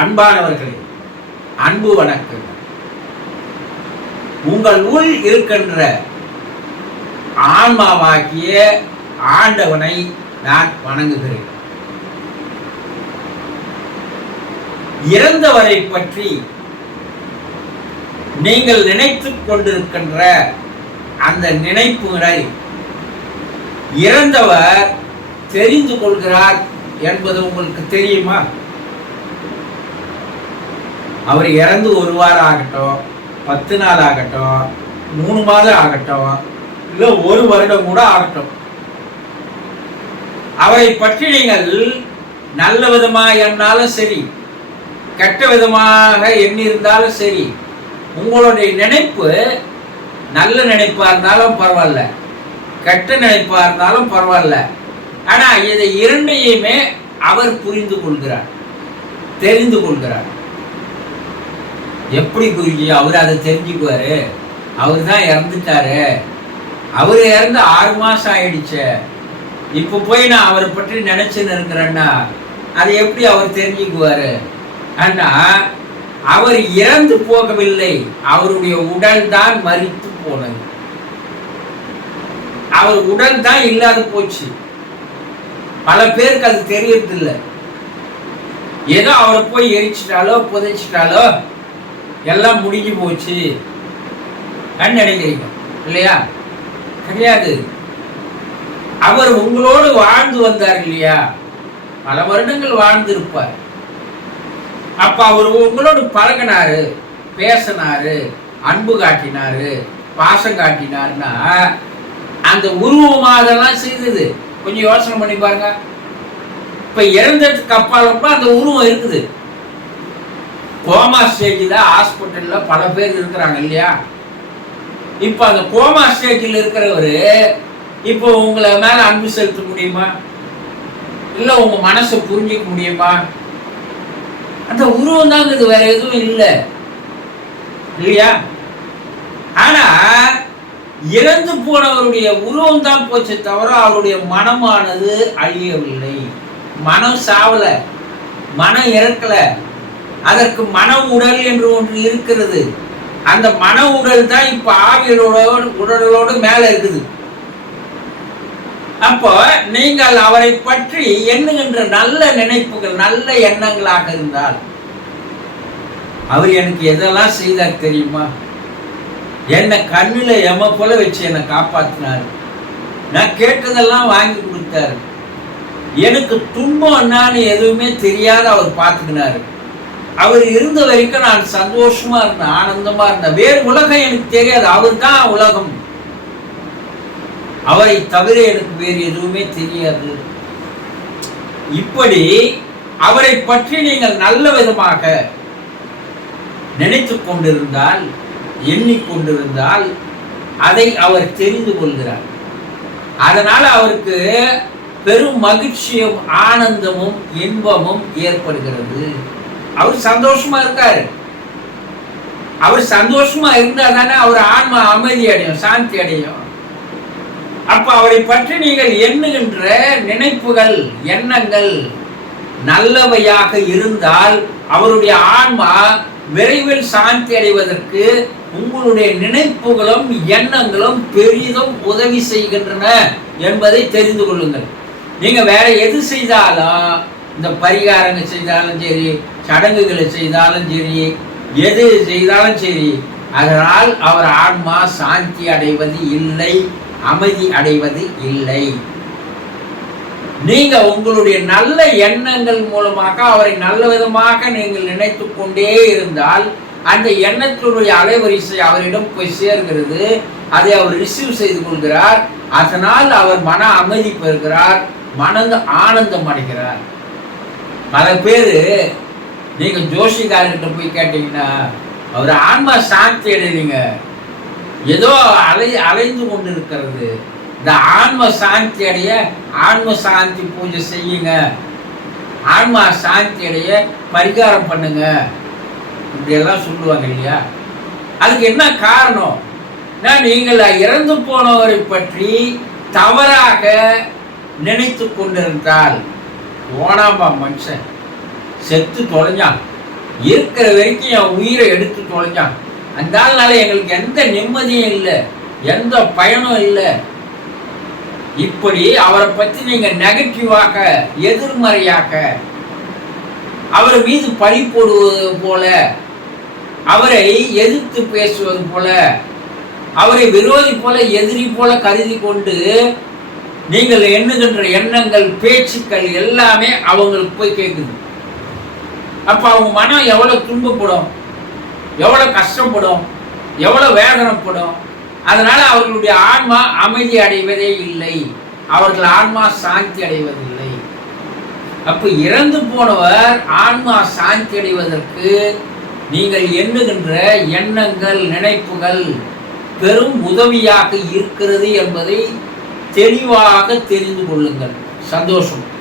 அன்பானவர்களே அன்பு வணக்கம் உங்கள் உள் இருக்கின்ற ஆன்மாவாகிய ஆண்டவனை நான் வணங்குகிறேன். இறந்தவரை பற்றி நீங்கள் நினைத்துக் கொண்டிருக்கின்ற அந்த நினைப்புகளை இறந்தவர் தெரிந்து கொள்கிறார் என்பது உங்களுக்கு தெரியுமா? அவர் இறந்து ஒரு வாரம் ஆகட்டும் பத்து நாள் ஆகட்டும் மூணு மாதம் ஆகட்டும் இல்லை ஒரு வருடம் கூட ஆகட்டும். அவரை பற்றி நீங்கள் நல்ல விதமா எண்ணாலும் சரி கெட்ட விதமாக எண்ணியிருந்தாலும் சரி உங்களுடைய நினைப்பு நல்ல நினைப்பா இருந்தாலும் பரவாயில்ல கெட்ட நினைப்பா இருந்தாலும் பரவாயில்ல. ஆனால் இதை இரண்டையுமே அவர் புரிந்து கொள்கிறார் தெரிந்து கொள்கிறார். எப்படி குருஜி? அவர் அதை தெரிஞ்சுக்குவாரு. அவர் தான் இறந்துட்டாரு. அவர் இறந்து ஆறு மாசம் ஆயிடுச்சு. இப்போ போய் நான் அவரை பற்றி நினைச்சுன்னு இருக்கிறேன்னா அதை எப்படி அவர் தெரிஞ்சுக்குவாரு? ஆனா அவர் இறந்து போகவில்லை. அவருடைய உடல் தான் மறித்து போனது. அவர் உடல் தான் இல்லாத போச்சு. பல பேருக்கு அது தெரியறதில்லை. ஏதோ அவரை போய் எரிச்சிட்டாலோ புதைச்சிட்டாலோ எல்லாம் முடிஞ்சு போச்சு. கண் நினைக்கிறீங்க இல்லையா? கிடையாது. அவர் உங்களோடு வாழ்ந்து வந்தார் இல்லையா? பல வருடங்கள் வாழ்ந்து இருப்பார் அப்ப அவர் உங்களோடு பழகினாரு பேசினாரு அன்பு காட்டினாரு பாசம் காட்டினாருன்னா அந்த உருவமாக அதெல்லாம் செய்தது. கொஞ்சம் யோசனை பண்ணி பாருங்க. இப்ப இறந்ததுக்கு அப்பாலப்ப அந்த உருவம் இருக்குது. கோமா ஸ்டேஜில் ஹாஸ்பிட்டல்ல பல பேர் இருக்கிறாங்க இல்லையா? இப்போ அந்த கோமா ஸ்டேஜில் இருக்கிறவர் இப்போ உங்களை மேல அன்பு செலுத்த முடியுமா? இல்லை உங்க மனசை புரிஞ்சிக்க முடியுமா? அந்த உருவம் தாங்க இது வேற எதுவும் இல்லை. இல்லையா? ஆனா இறந்து போனவருடைய உருவம் தான் போச்சே தவிர அவருடைய மனமானது அழியவில்லை. மனம் சாவலை மனம் இறக்கலை. அதற்கு மன உடல் என்று ஒன்று இருக்கிறது. அந்த மன உடல் தான் இப்ப ஆவியலோட உடலோடு மேல இருக்குது. அப்போ நீங்கள் அவரை பற்றி எண்ணுகின்ற நல்ல நினைப்புகள் நல்ல எண்ணங்களாக இருந்தால் அவர் எனக்கு எதெல்லாம் செய்தார் தெரியுமா? என்னை கண்ணில் எம போல வச்சு என்னை காப்பாத்தினார். நான் கேட்டதெல்லாம் வாங்கி கொடுத்தாரு. எனக்கு துன்பம் என்னான்னு எதுவுமே தெரியாத அவர் பார்த்துக்கினாரு. அவர் இருந்த வரைக்கும் நான் சந்தோஷமா இருந்தேன் ஆனந்தமா இருந்தேன். வேறு உலகம் எனக்கு தெரியாது. அவர் தான் உலகம். அவரை தவிர எனக்கு வேறு எதுவுமே தெரியாது. இப்படி அவரை பற்றி நீங்கள் நல்ல விதமாக நினைத்து கொண்டிருந்தால் எண்ணிக்கொண்டிருந்தால் அதை அவர் தெரிந்து கொள்கிறார். அதனால அவருக்கு பெரும் மகிழ்ச்சியும் ஆனந்தமும் இன்பமும் ஏற்படுகிறது. அவர் சந்தோஷமா இருக்காரு. அவர் சந்தோஷமா இருந்தா தானே அவர் ஆன்மா அமைதி அடையும் சாந்தி அடையும். அப்ப அவரை பற்றி நீங்கள் எண்ணுகின்ற நினைப்புகள் எண்ணங்கள் நல்லவையாக இருந்தால் அவருடைய ஆன்மா விரைவில் சாந்தி அடைவதற்கு உங்களுடைய நினைப்புகளும் எண்ணங்களும் பெரிதும் உதவி செய்கின்றன என்பதை தெரிந்து கொள்ளுங்கள். நீங்க வேற எது செய்தாலும் இந்த பரிகாரங்கள் செய்தாலும் சரி சடங்குகளை செய்தாலும் சரி எது செய்தாலும் சரி அதனால் அவர் ஆன்மா சாந்தி அடைவது இல்லை அமைதி அடைவது இல்லை. நீங்க உங்களுடைய நல்ல எண்ணங்கள் மூலமாக அவரை நல்ல விதமாக நீங்கள் நினைத்து கொண்டே இருந்தால் அந்த எண்ணத்தினுடைய அலைவரிசை அவரிடம் போய் சேர்கிறது. அதை அவர் ரிசீவ் செய்து கொள்கிறார். அதனால் அவர் மன அமைதி பெறுகிறார் மனது ஆனந்தம் அடைகிறார். பல பேர் நீங்கள் ஜோஷிகார்கிட்ட போய் கேட்டீங்கன்னா அவர் ஆன்மா சாந்தி அடைறீங்க. ஏதோ அலை அலைந்து கொண்டு இருக்கிறது இந்த ஆன்ம சாந்தி அடைய ஆன்ம சாந்தி பூஜை செய்யுங்க. ஆன்மா சாந்தி அடைய பரிகாரம் பண்ணுங்க. இப்படியெல்லாம் சொல்லுவாங்க இல்லையா? அதுக்கு என்ன காரணம்? நான் நீங்கள் இறந்து போனவரை பற்றி தவறாக நினைத்து கொண்டிருந்தால் போனாம்பா மனுஷன். செத்து தொலைஞ்சான். இருக்கிற வரைக்கும் என் உயிரை எடுத்து தொலைஞ்சான். அந்த ஆள்னால எங்களுக்கு எந்த நிம்மதியும் இல்லை. எந்த பயனும் இல்லை. இப்படி அவரை பத்தி நீங்க நெகட்டிவாக எதிர்மறையாக அவர் மீது பழி போடுவது போல அவரை எதிர்த்து பேசுவது போல அவரை விரோதி போல எதிரி போல கருதி கொண்டு நீங்கள் எண்ணுகின்ற எண்ணங்கள் பேச்சுக்கள் எல்லாமே அவங்களுக்கு போய் கேட்குது. அப்போ அவங்க மனம் எவ்வளோ துன்பப்படும் எவ்வளோ கஷ்டப்படும் எவ்வளோ வேதனைப்படும். அதனால் அவர்களுடைய ஆன்மா அமைதி அடைவதே இல்லை. அவர்கள் ஆன்மா சாந்தி அடைவதில்லை. அப்போ இறந்து போனவர் ஆன்மா சாந்தி அடைவதற்கு நீங்கள் எண்ணுகின்ற எண்ணங்கள் நினைப்புகள் பெரும் உதவியாக இருக்கிறது என்பதை தெளிவாக தெரிந்து கொள்ளுங்கள். சந்தோஷம்.